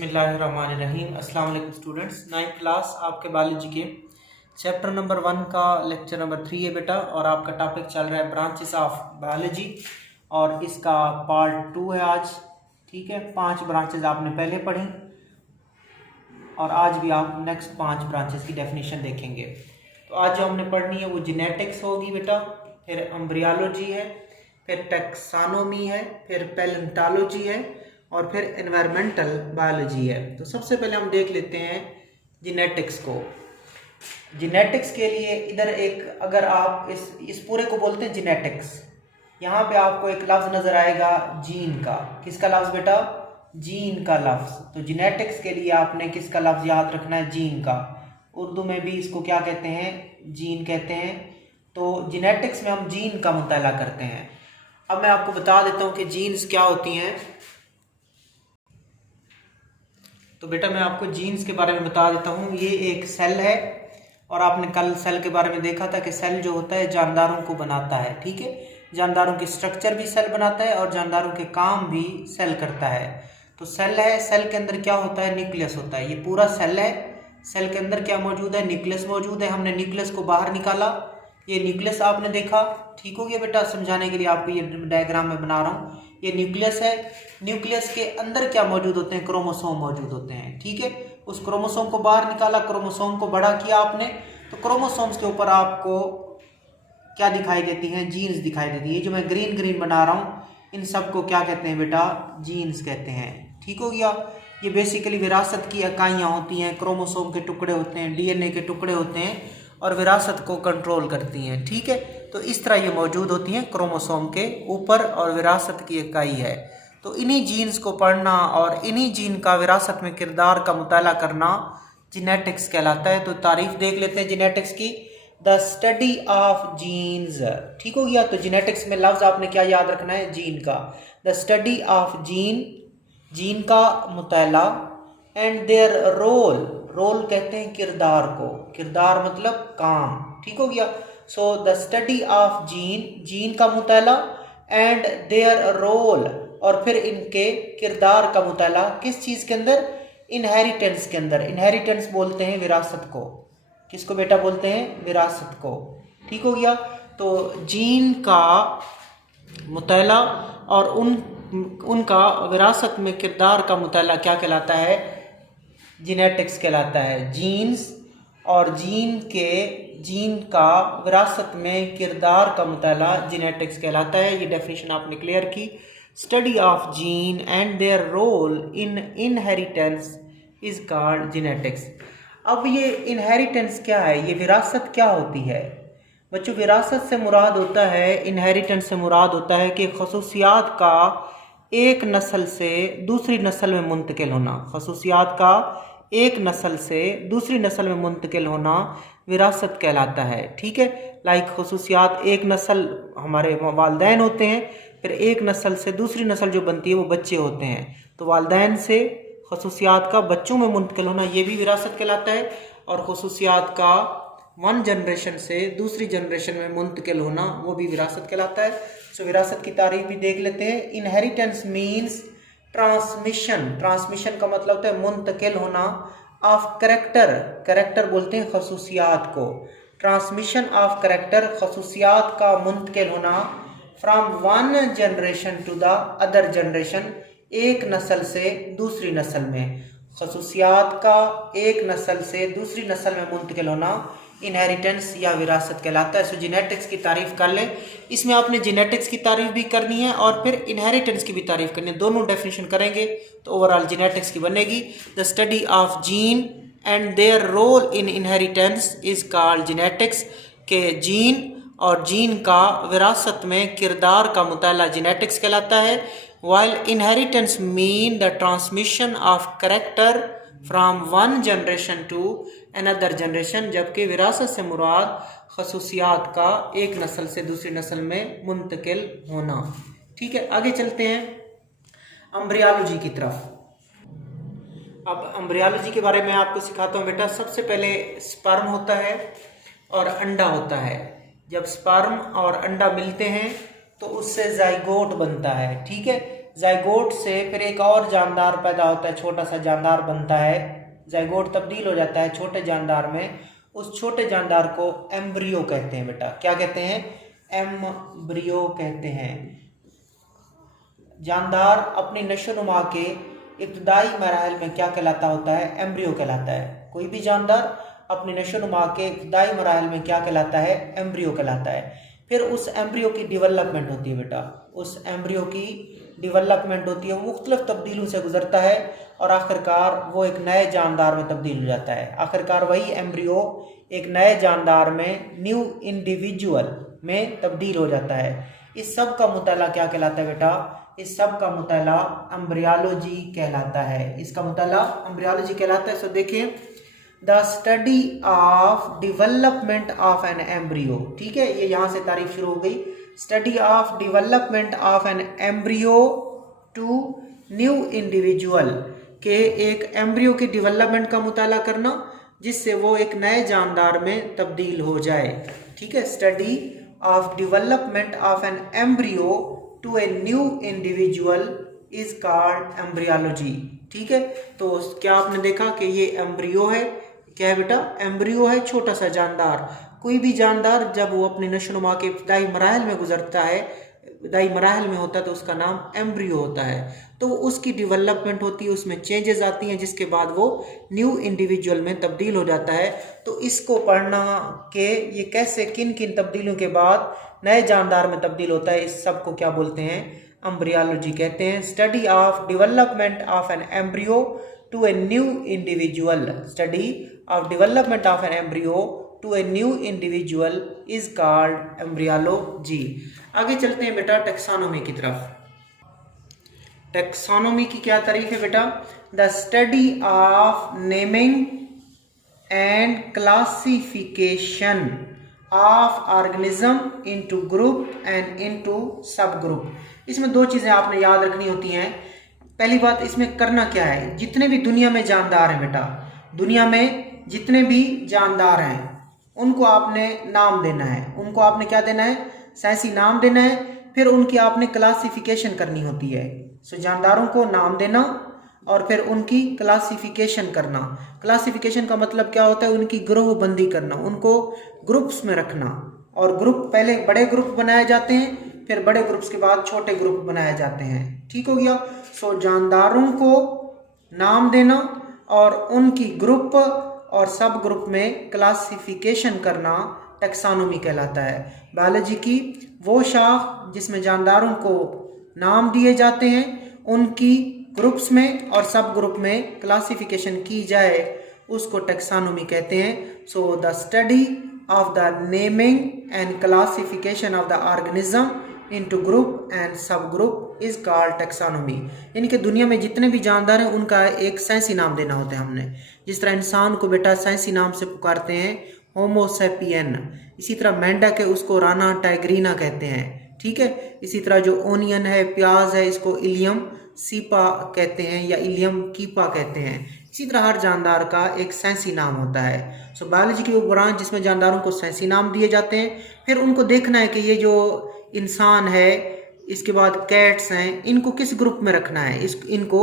बिस्मिल्लाहिर्रहमानिर्रहीम। अस्सलाम वालेकुम स्टूडेंट्स। 9th क्लास आपके बायोलॉजी के चैप्टर नंबर 1 का लेक्चर नंबर 3 है बेटा, और आपका टॉपिक चल रहा है ब्रांचेस ऑफ बायोलॉजी, और इसका पार्ट 2 है आज। ठीक है, 5 ब्रांचेस आपने पहले पढ़ी और आज भी आप नेक्स्ट 5 ब्रांचेस की डेफिनेशन देखेंगे। तो आज जो हमने पढ़नी है वो जेनेटिक्स होगी बेटा, फिर एम्ब्रियोलॉजी है, फिर टैक्सोनॉमी है, फिर पैलेंटोलॉजी है, और फिर एनवायरमेंटल बायोलॉजी है। तो सबसे पहले हम देख लेते हैं जेनेटिक्स को। जेनेटिक्स के लिए इधर एक, अगर आप इस पूरे को बोलते हैं जेनेटिक्स, यहाँ पे आपको एक लफ्ज नजर आएगा जीन का। किसका लफ्ज बेटा? जीन का लफ्ज। तो जेनेटिक्स के लिए आपने किसका लफ्ज याद रखना है? जीन का। उर्दू में भी इसको क्या कहते हैं? जीन कहते हैं। तो जेनेटिक्स में हम जीन का मुताला करते हैं। अब मैं आपको बता देता हूँ कि जीन्स क्या होती हैं। तो बेटा मैं आपको जीन्स के बारे में बता देता हूँ। ये एक सेल है, और आपने कल सेल के बारे में देखा था कि सेल जो होता है जानदारों को बनाता है। ठीक है, जानदारों की स्ट्रक्चर भी सेल बनाता है और जानदारों के काम भी सेल करता है। तो सेल है, सेल के अंदर क्या होता है? न्यूक्लियस होता है। ये पूरा सेल है। सेल के अंदर क्या मौजूद है? न्यूक्लियस मौजूद है। हमने न्यूक्लियस को बाहर निकाला, ये न्यूक्लियस आपने देखा। ठीक हो गया बेटा, समझाने के लिए आपको ये डायग्राम में बना रहा हूँ। ये न्यूक्लियस है। न्यूक्लियस के अंदर क्या मौजूद होते हैं? क्रोमोसोम मौजूद होते हैं। ठीक है, उस क्रोमोसोम को बाहर निकाला, क्रोमोसोम को बड़ा किया आपने, तो क्रोमोसोम्स के ऊपर आपको क्या दिखाई देती हैं? जीन्स दिखाई देती है। ये जो मैं ग्रीन ग्रीन बना रहा हूँ, इन सबको क्या कहते हैं बेटा? जीन्स कहते हैं। ठीक हो गया। ये बेसिकली विरासत की इकाइयाँ होती हैं। क्रोमोसोम के टुकड़े होते हैं, डीएनए के टुकड़े होते हैं, और विरासत को कंट्रोल करती हैं। ठीक है, तो इस तरह ये मौजूद होती हैं क्रोमोसोम के ऊपर, और विरासत की इकाई है। तो इन्हीं जीन्स को पढ़ना और इन्हीं जीन का विरासत में किरदार का मुताला करना जेनेटिक्स कहलाता है। तो तारीफ देख लेते हैं जेनेटिक्स की। The study of genes. ठीक हो गया। तो जेनेटिक्स में लफ्ज आपने क्या याद रखना है? जीन का। The study of gene, gene का मुताला, एंड देयर रोल, रोल कहते हैं किरदार को, किरदार मतलब काम। ठीक हो गया। So the study of gene, gene का मुताला, एंड देयर रोल, और फिर इनके किरदार का मुताला किस चीज के अंदर? इनहेरिटेंस के अंदर। इनहेरिटेंस बोलते हैं विरासत को। किसको बेटा बोलते हैं? विरासत को। ठीक हो गया। तो जीन का मुताला और उनका विरासत में किरदार का मुताला क्या कहलाता है? जेनेटिक्स कहलाता है। जीन्स और जीन का विरासत में किरदार का मुताला जेनेटिक्स कहलाता है। ये डेफिनेशन आपने क्लियर की। Study of gene and their role in inheritance is called genetics. अब ये इनहेरिटेंस क्या है? ये विरासत क्या होती है बच्चों? विरासत से मुराद होता है, इनहेरिटेंस से मुराद होता है कि खसूसियात का एक नस्ल से दूसरी नस्ल में मुंतकिल होना। खसूसियात का एक नस्ल से दूसरी नस्ल में मुंतकिल होना विरासत कहलाता है। ठीक है, लाइक खसूसियात, एक नस्ल हमारे वालिदैन होते हैं, फिर एक नस्ल से दूसरी नस्ल जो बनती है वो बच्चे होते हैं। तो वालिदैन से खसूसियात का बच्चों में मुंतकिल होना ये भी विरासत कहलाता है, और खसूसियात का वन जनरेशन से दूसरी जनरेशन में मुंतकिल होना वो भी विरासत कहलाता है। सो विरासत की तारीफ भी देख लेते हैं। Inheritance means transmission. ट्रांसमिशन का मतलब होता है मुंतकिल होना। ऑफ करेक्टर, करेक्टर बोलते हैं खसूसियात को। ट्रांसमिशन ऑफ करेक्टर, खसूसियात का मुंतकिल होना। From one generation to the other generation, एक नस्ल से दूसरी नस्ल में। खसूसियात का एक नस्ल से दूसरी नस्ल में मुंतकिल होना इनहेरिटेंस या विरासत कहलाता है। सो जेनेटिक्स की तारीफ कर ले। इसमें आपने जेनेटिक्स की तारीफ भी करनी है और फिर इनहेरिटेंस की भी तारीफ करनी है। दोनों डेफिनेशन करेंगे तो ओवरऑल जेनेटिक्स की बनेगी। The study of gene and their role in inheritance is called genetics. के जीन और जीन का विरासत में किरदार का मुताला जेनेटिक्स कहलाता है। While inheritance mean the transmission of character from one generation to another generation, जबकि विरासत से मुराद खसूसियात का एक नस्ल से दूसरी नस्ल में मुंतकिल होना। ठीक है, आगे चलते हैं एम्ब्रियोलॉजी की तरफ। अब एम्ब्रियोलॉजी के बारे में आपको सिखाता हूँ बेटा। सबसे पहले स्पर्म होता है और अंडा होता है। जब स्पर्म और अंडा मिलते हैं तो उससे जाइगोट बनता है। ठीक है, जाइगोट से फिर एक और जानदार पैदा होता है, छोटा सा जानदार बनता है, जाइगोट तब्दील हो जाता है छोटे जानदार में। उस छोटे जानदार को एम्ब्रियो कहते हैं बेटा। क्या कहते हैं? एम्ब्रियो कहते हैं। जानदार अपनी नशोनुमा के इब्तदाई मराहल में क्या कहलाता होता है? एम्ब्रियो कहलाता है। कोई भी जानदार अपनी नशोनुमा के इब्तदाई मराहल में क्या कहलाता है? एम्ब्रियो कहलाता है। फिर उस एम्ब्रियो की डेवलपमेंट होती है बेटा, उस एम्ब्रियो की डेवलपमेंट होती है, वो मुख्तलिफ तब्दीलों से गुजरता है और आखिरकार वो एक नए जानदार में तब्दील हो जाता है। आखिरकार वही एम्ब्रियो एक नए जानदार में, न्यू इंडिविजुअल में तब्दील हो जाता है। इस सब का मुताला क्या कहलाता है बेटा? इस सब का मुताला एम्ब्रियोलॉजी कहलाता है। इसका मुताला एम्ब्रियोलॉजी कहलाता है। सो देखिए, the study of development of an embryo, ठीक है, ये यहाँ से तारीफ शुरू हो गई। Study of development of an embryo to new individual, के एक एम्ब्रियो की डेवलपमेंट का मुताला करना जिससे वो एक नए जानदार में तब्दील हो जाए। ठीक है, study of development of an embryo to a new individual is called embryology. ठीक है, तो क्या आपने देखा कि ये एम्ब्रियो है। क्या है बेटा? एम्ब्रियो है, छोटा सा जानदार। कोई भी जानदार जब वो अपनी नशोनुमा के इब्तदाई मराहल में गुजरता है, इब्तदाई मराहल में होता है, तो उसका नाम एम्ब्रियो होता है। तो उसकी डेवलपमेंट होती है, उसमें चेंजेस आती हैं, जिसके बाद वो न्यू इंडिविजुअल में तब्दील हो जाता है। तो इसको पढ़ना कि ये कैसे किन किन तब्दीलों के बाद नए जानदार में तब्दील होता है, इस सब को क्या बोलते हैं? एम्ब्रियोलॉजी कहते हैं। Study of development of an embryo to a new individual, study of development of an embryo to a new individual is called embryology. आगे चलते हैं बेटा टेक्सोनोमी की तरफ। टेक्सोनोमी की क्या तारीफ है बेटा? The study of naming and classification of organism into group and into सब ग्रुप। इसमें दो चीजें आपने याद रखनी होती हैं। पहली बात, इसमें करना क्या है? जितने भी दुनिया में जानदार हैं बेटा, दुनिया में जितने भी जानदार हैं उनको आपने नाम देना है। उनको आपने क्या देना है? साइंसी नाम देना है। फिर उनकी आपने क्लासिफिकेशन करनी होती है। सो जानदारों को नाम देना और फिर उनकी क्लासिफिकेशन करना। क्लासिफिकेशन का मतलब क्या होता है? उनकी ग्रोहबंदी करना, उनको ग्रुप्स में रखना। और ग्रुप, पहले बड़े ग्रुप बनाए जाते हैं, फिर बड़े ग्रुप्स के बाद छोटे ग्रुप बनाए जाते हैं। ठीक हो गया। सो जानदारों को नाम देना और उनकी ग्रुप और सब ग्रुप में क्लासिफिकेशन करना टेक्सोनोमी कहलाता है। बायोलॉजी की वो शाख जिसमें जानदारों को नाम दिए जाते हैं, उनकी ग्रुप्स में और सब ग्रुप में क्लासिफिकेशन की जाए, उसको टेक्सोनोमी कहते हैं। So the study of the naming and classification of the organism into group and सब ग्रुप इज कॉल्ड टेक्सोनोमी। यानी कि दुनिया में जितने भी जानदार हैं उनका एक साइंसी नाम देना होता है हमने। जिस तरह इंसान को बेटा साइंसी नाम से पुकारते हैं होमो सैपियन, इसी तरह मेंढक है उसको राना टाइग्रीना कहते हैं। ठीक है, इसी तरह जो ओनियन है, प्याज है, इसको इलियम सीपा कहते हैं या इलियम कीपा कहते हैं। इसी तरह हर जानदार का एक साइंसी नाम होता है। सो बायोलॉजी की वो ब्रांच जिसमें जानदारों को साइंसी नाम दिए जाते हैं। फिर उनको देखना है कि ये जो इंसान है, इसके बाद कैट्स हैं, इनको किस ग्रुप में रखना है? इनको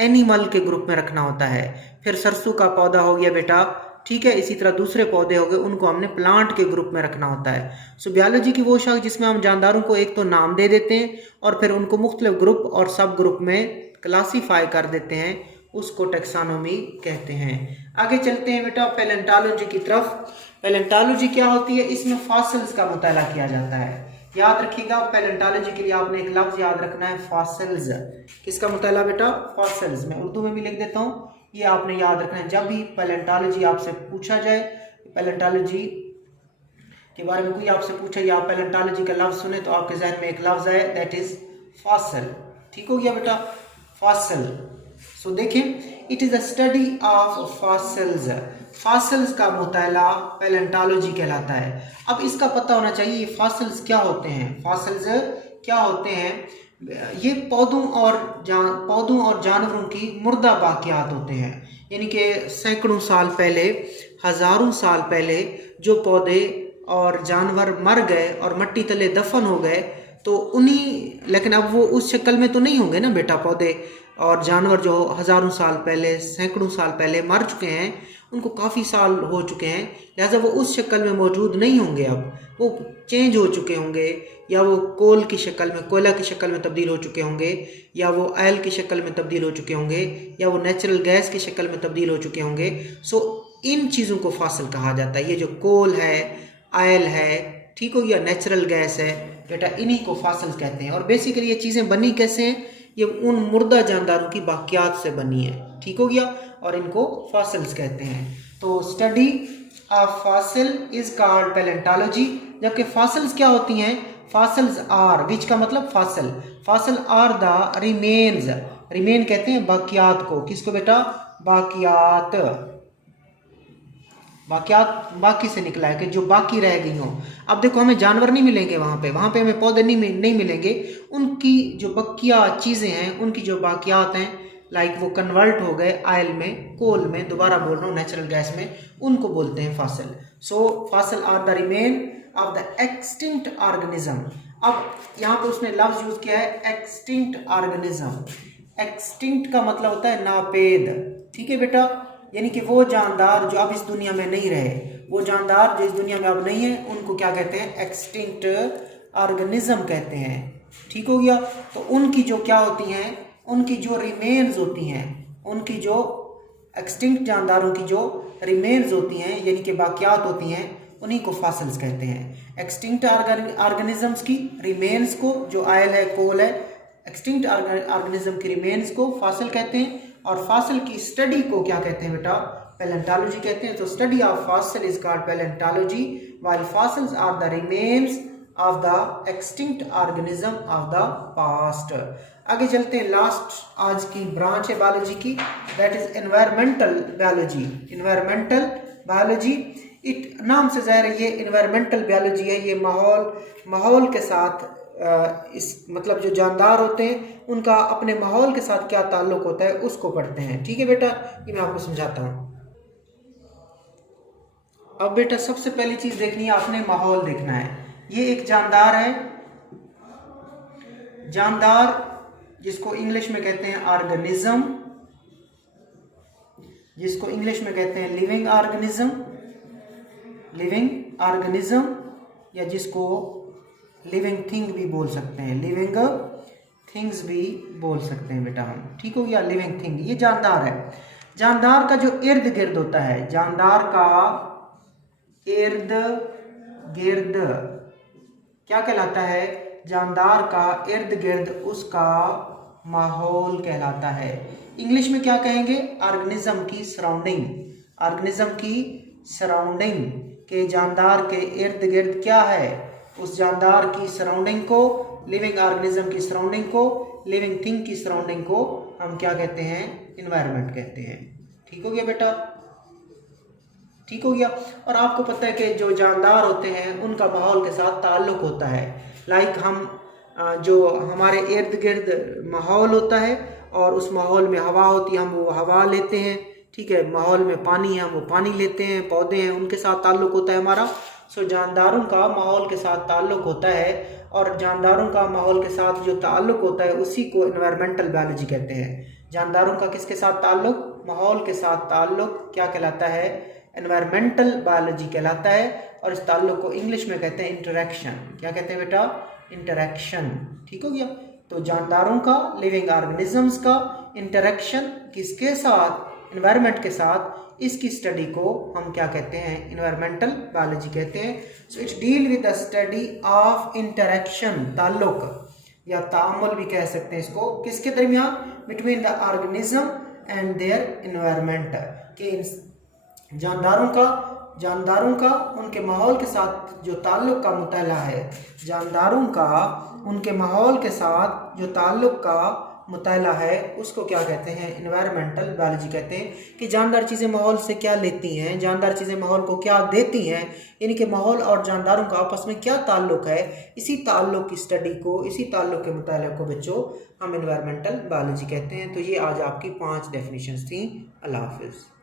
एनिमल के ग्रुप में रखना होता है। फिर सरसों का पौधा हो गया बेटा, ठीक है, इसी तरह दूसरे पौधे हो गए, उनको हमने प्लांट के ग्रुप में रखना होता है। सो बायोलॉजी की वो शाख जिसमें हम जानदारों को एक तो नाम दे देते हैं और फिर उनको मुख्तलिफ ग्रुप और सब ग्रुप में क्लासीफाई कर देते हैं, उसको टेक्सोनोमी कहते हैं। आगे चलते हैं बेटा पैलेंटोलॉजी की तरफ। पैलेंटोलॉजी क्या होती है? इसमें फॉसिल्स का मुताला किया जाता है। याद रखिएगा, पैलेंटोलॉजी के लिए आपने एक लफ्ज याद रखना है, फॉसिल्स। किसका मुताला बेटा? फॉसिल्स। मैं उर्दू में भी लिख देता हूँ, ये आपने याद रखना है। जब भी पैलेंटोलॉजी आपसे पूछा जाए, पैलेंटोलॉजी के बारे में कोई आपसे पूछे या आप पैलेंटोलॉजी का लफ्ज सुने, तो आपके जहन में एक लफ्ज है, दैट इज फॉसिल। ठीक हो गया बेटा, फॉसिल। सो देखिए, it is a study of fossils. Fossils का मुताला पैलेंटोलॉजी कहलाता है। अब इसका पता होना चाहिए ये फॉसिल्स क्या होते हैं। फॉसिल्स क्या होते हैं? ये पौधों और जानवरों की मुर्दा बाकियात होते हैं। यानी कि सैकड़ों साल पहले, हजारों साल पहले जो पौधे और जानवर मर गए और मिट्टी तले दफन हो गए, तो उन्हीं, लेकिन अब वो उस शक्ल में तो नहीं होंगे ना बेटा। पौधे और जानवर जो हज़ारों साल पहले, सैकड़ों साल पहले मर चुके हैं, उनको काफ़ी साल हो चुके हैं, लिहाजा वो उस शक्ल में मौजूद नहीं होंगे। अब वो चेंज हो चुके होंगे, या वो कोल की शक्ल में, कोयला की शक्ल में तब्दील हो चुके होंगे, या वो ऑयल की शक्ल में तब्दील हो चुके होंगे, या वो नेचुरल गैस की शक्ल में तब्दील हो चुके होंगे। सो इन चीज़ों को फासिल कहा जाता है। ये जो कोल है, ऑयल है, ठीक हो गया, नेचुरल गैस है बेटा, इन्हीं को फासिल कहते हैं। और बेसिकली ये चीज़ें बनी कैसे हैं? ये उन मुर्दा जानदारों की बाकियात से बनी है, ठीक हो गया, और इनको फासिल्स कहते हैं। तो study of fossil is called palaeontology. जबकि फासिल्स क्या होती हैं? फासिल्स आर, विच का मतलब fossil, fossil are the remains, remain कहते हैं बाकियात को। किसको बेटा? बाकियात, बाकियात बाकी से निकला है कि जो बाकी रह गई हों। अब देखो हमें जानवर नहीं मिलेंगे वहाँ पे हमें पौधे नहीं मिलेंगे। उनकी जो बकिया चीज़ें हैं, उनकी जो बाकियात हैं, लाइक वो कन्वर्ट हो गए ऑयल में, कोल में, दोबारा बोल रहा हूँ, नेचुरल गैस में, उनको बोलते हैं fossil. So fossil are the remain of the extinct organism. अब यहाँ पे उसने लफ्ज यूज किया है एक्सटिंक्ट ऑर्गेनिज्म। एक्सटिंक्ट का मतलब होता है नापेद, ठीक है बेटा, यानी कि वो जानदार जो अब इस दुनिया में नहीं रहे, वो जानदार जो इस दुनिया में अब नहीं है, उनको क्या कहते हैं? एक्सटिंक्ट ऑर्गेनिज्म कहते हैं, ठीक हो गया। तो उनकी जो क्या होती हैं, उनकी जो रिमेन्स होती हैं, उनकी जो एक्सटिंक्ट जानदारों की जो रिमेन्स होती हैं, यानी कि बाकियात होती हैं, उन्हीं को फासिल्स कहते हैं। एक्सटिंक्ट ऑर्गेनिजम्स की रिमेन्स को, जो ऑयल है, कोल है, एक्सटिंक्ट ऑर्गेनिज्म की रिमेन्स को फासिल कहते हैं। और फासिल की स्टडी को क्या कहते हैं बेटा? पैलेंटोलॉजी कहते हैं। तो study of fossil is called palaeontology, while fossils are the remains of the extinct organism of the past. आगे चलते हैं, लास्ट आज की ब्रांच है बायोलॉजी की, that is environmental biology. Environmental biology, it नाम से ज़ाहिर है ये एनवायरमेंटल बायोलॉजी है। ये माहौल के साथ इस मतलब जो जानदार होते हैं उनका अपने माहौल के साथ क्या ताल्लुक होता है उसको पढ़ते हैं, ठीक है बेटा। ये मैं आपको समझाता हूँ। अब बेटा सबसे पहली चीज देखनी है आपने, माहौल देखना है। ये एक जानदार है, जानदार जिसको इंग्लिश में कहते हैं ऑर्गेनिज्म, जिसको इंग्लिश में कहते हैं लिविंग ऑर्गेनिज्म, लिविंग ऑर्गेनिज्म, या जिसको लिविंग थिंग भी बोल सकते हैं, लिविंग थिंग्स भी बोल सकते हैं बेटा हम, ठीक हो गया। लिविंग थिंग ये जानदार है। जानदार का जो इर्द गिर्द होता है, जानदार का इर्द गिर्द क्या कहलाता है? जानदार का इर्द गिर्द उसका माहौल कहलाता है। इंग्लिश में क्या कहेंगे? ऑर्गेनिज्म की सराउंडिंग, ऑर्गेनिज्म की सराउंडिंग के जानदार के इर्द गिर्द क्या है? उस जानदार की सराउंडिंग को, लिविंग ऑर्गेनिज्म की सराउंडिंग को, लिविंग थिंग की सराउंडिंग को हम क्या कहते हैं? एनवायरनमेंट कहते हैं, ठीक हो गया बेटा, ठीक हो गया। और आपको पता है कि जो जानदार होते हैं उनका माहौल के साथ ताल्लुक होता है। लाइक हम जो हमारे इर्द गिर्द माहौल होता है और उस माहौल में हवा होती है, हम वो हवा लेते हैं, ठीक है। माहौल में पानी है, हम वो पानी लेते हैं, पौधे हैं, उनके साथ ताल्लुक होता है हमारा। सो जानदारों का माहौल के साथ ताल्लुक होता है, और जानदारों का माहौल के साथ जो ताल्लुक होता है उसी को एनवायरमेंटल बायोलॉजी कहते हैं। जानदारों का किसके साथ ताल्लुक? माहौल के साथ ताल्लुक क्या कहलाता है? एनवायरमेंटल बायोलॉजी कहलाता है। और इस ताल्लुक को इंग्लिश में कहते हैं इंटरेक्शन। क्या कहते हैं बेटा? इंटरेक्शन, ठीक हो गया। तो जानदारों का, लिविंग ऑर्गेनिजम्स का इंटरेक्शन किसके साथ? एनवायरनमेंट के साथ। इसकी स्टडी को हम क्या कहते हैं? एनवायरमेंटल बायोलॉजी कहते हैं। So it's deal with the study of interaction, ताल्लुक या तामुल भी कह सकते हैं इसको, किसके दरमियान? Between the organism and their environment, के जानदारों का उनके माहौल के साथ जो ताल्लुक का मुताला है, जानदारों का उनके माहौल के साथ जो ताल्लुक का मुताला है उसको क्या कहते हैं? एनवायरमेंटल बायोलॉजी कहते हैं। कि जानदार चीज़ें माहौल से क्या लेती हैं, जानदार चीज़ें माहौल को क्या देती हैं, यानी कि माहौल और जानदारों का आपस में क्या ताल्लुक है, इसी ताल्लुक की स्टडी को, इसी ताल्लुक के मुताले को बच्चों हम एनवायरमेंटल बायोलॉजी कहते हैं। तो ये आज आपकी 5 डेफिनेशंस थी। अल्लाह हाफिज़।